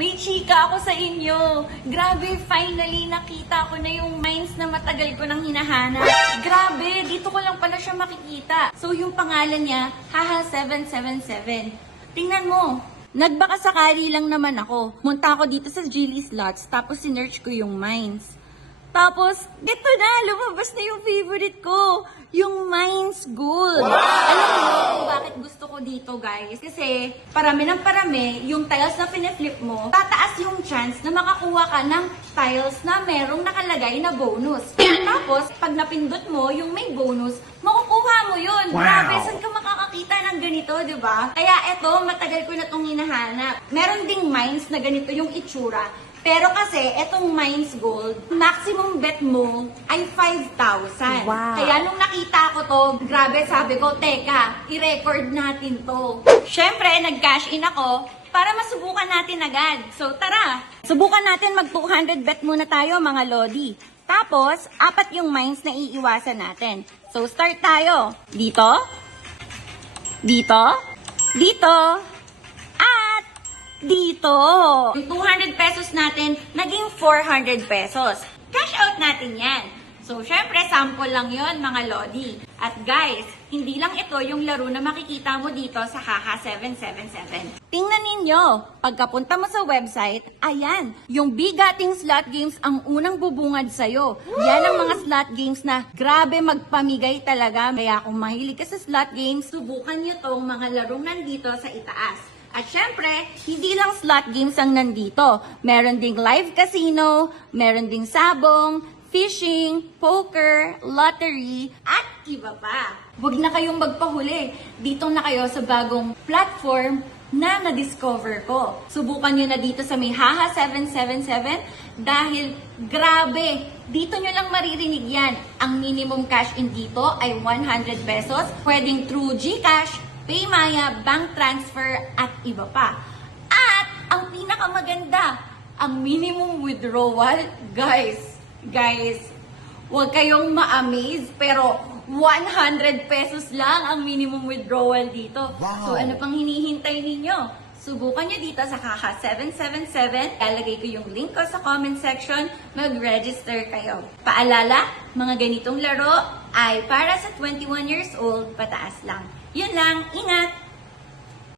May chika ako sa inyo. Grabe, finally nakita ko na yung mines na matagal ko nang hinahanap. Grabe, dito ko lang pala siya makikita. So yung pangalan niya, Haha777. Tingnan mo. Nagbaka sakali lang naman ako. Munta ako dito sa Geely Slots, tapos sinearch ko yung mines. Tapos, geto na, lumabas na yung favorite ko. Yung Mines Gold. Wow! Alam mo kung bakit gusto ko dito, guys? Kasi, parami ng parami, yung tiles na piniflip mo, tataas yung chance na makakuha ka ng tiles na merong nakalagay na bonus. Tapos, pag napindot mo yung may bonus, makukuha mo yun. Wow! Grabe, saan ka makakakita ng ganito, di ba? Kaya eto, matagal ko na itong hinahanap. Meron ding mines na ganito yung itsura. Pero kasi, etong Mines Gold, maximum bet mo ay 5,000. Wow. Kaya nung nakita ko to, grabe sabi ko, teka, i-record natin to. Syempre, nag-cash in ako para masubukan natin agad. So tara, subukan natin mag 200 bet muna tayo mga lodi. Tapos, 4 yung mines na iiwasan natin. So start tayo. Dito, dito, dito, dito. Yung 200 pesos natin, naging 400 pesos. Cash out natin yan. So, syempre, sample lang yon mga lodi. At guys, hindi lang ito yung laro na makikita mo dito sa Haha777. Tingnan ninyo, pagkapunta mo sa website, ayan, yung bigating slot games ang unang bubungad sa'yo. Yan ang mga slot games na grabe magpamigay talaga. Kaya kung mahilig ka sa slot games, subukan nyo tong mga larong nandito sa itaas. At syempre, hindi lang slot games ang nandito. Meron ding live casino, meron ding sabong, fishing, poker, lottery, at iba pa. Huwag na kayong magpahuli. Dito na kayo sa bagong platform na na-discover ko. Subukan nyo na dito sa may Haha777 dahil grabe, dito nyo lang maririnig yan. Ang minimum cash in dito ay 100 pesos. Pwedeng through GCash, Paymaya, bank transfer, at iba pa. At ang pinakamaganda, ang minimum withdrawal, guys, huwag kayong ma-amaze, pero 100 pesos lang ang minimum withdrawal dito. Wow. So ano pang hinihintay ninyo? Subukan nyo dito sa Haha777. Lalagay ko yung link ko sa comment section. Mag-register kayo. Paalala, mga ganitong laro ay para sa 21 years old pataas lang. Yun lang, ingat!